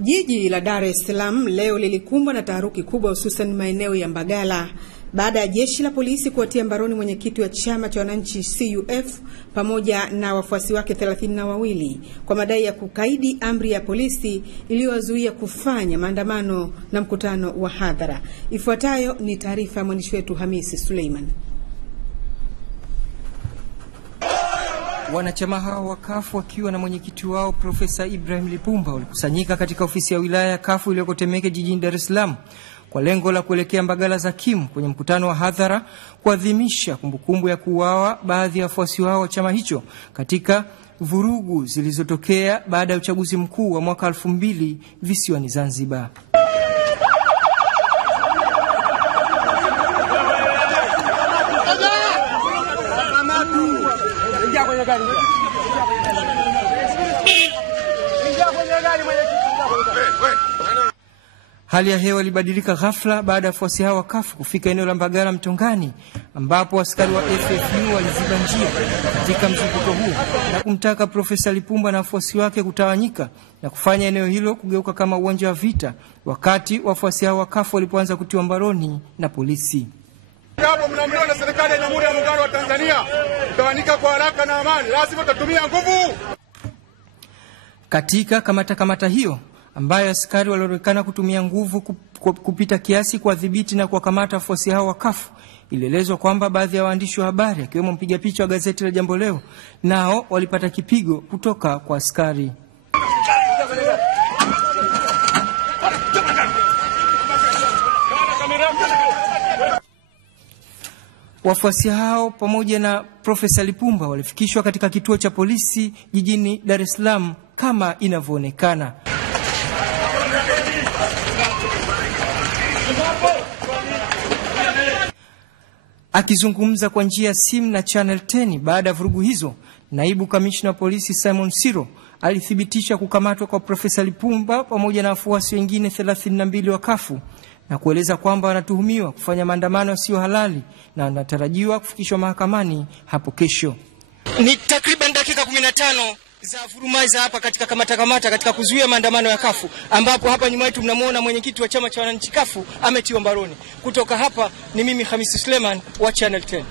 Jiji la Dar es Salaam leo lilikumbwa na taharuki kubwa, hususan maeneo ya Mbagala baada ya jeshi la polisi kuwatia mbaroni mwenyekiti wa chama cha wananchi CUF pamoja na wafuasi wake 32 kwa madai ya kukaidi amri ya polisi iliyowazuia kufanya maandamano na mkutano wa hadhara. Ifuatayo ni taarifa ya mwandishi wetu Hamisi Suleiman. Wanachama hao wa CUF wakiwa na mwenyekiti wao Profesa Ibrahim Lipumba walikusanyika katika ofisi ya wilaya ya CUF iliyoko Temeke jijini Dar es Salaam kwa lengo la kuelekea Mbagala Zakimu kwenye mkutano wa hadhara kuadhimisha kumbukumbu ya kuuawa baadhi ya wafuasi wao wa chama hicho katika vurugu zilizotokea baada ya uchaguzi mkuu wa mwaka 2000 visiwani Zanzibar. Hali ya hewa ilibadilika ghafla baada ya wafuasi hao wa CUF kufika eneo la Mbagala Mtongani, ambapo askari wa FFU waliziba njia katika mzunguko huo na kumtaka Profesa Lipumba na wafuasi wake kutawanyika na kufanya eneo hilo kugeuka kama uwanja wa vita, wakati wafuasi hao wa CUF walipoanza kutiwa mbaroni na polisi. Hapo mnaambiwa na serikali ya Jamhuri ya Muungano wa Tanzania kutawanyika kwa haraka na amani, lazima tutatumia nguvu. Katika kamata hiyo ambayo askari walionekana kutumia nguvu kupita kiasi kuwadhibiti na kuwakamata wafuasi hao wa CUF, ilielezwa kwamba baadhi ya waandishi wa habari akiwemo mpiga picha wa gazeti la Jambo Leo nao walipata kipigo kutoka kwa askari. Wafuasi hao pamoja na Profesa Lipumba walifikishwa katika kituo cha polisi jijini Dar es Salaam kama inavyoonekana. Akizungumza kwa njia ya simu na Channel 10 baada ya vurugu hizo, naibu kamishna wa polisi Simon Siro alithibitisha kukamatwa kwa Profesa Lipumba pamoja na wafuasi wengine 32 wa CUF na kueleza kwamba wanatuhumiwa kufanya maandamano yasiyo halali na wanatarajiwa kufikishwa mahakamani hapo kesho. Ni takriban dakika 15 za vurumai za hapa katika kamata katika kuzuia maandamano ya CUF, ambapo hapa nyuma yetu mnamuona mwenyekiti wa chama cha wananchi CUF ametiwa mbaroni. Kutoka hapa ni mimi Hamisi Suleiman wa Channel 10.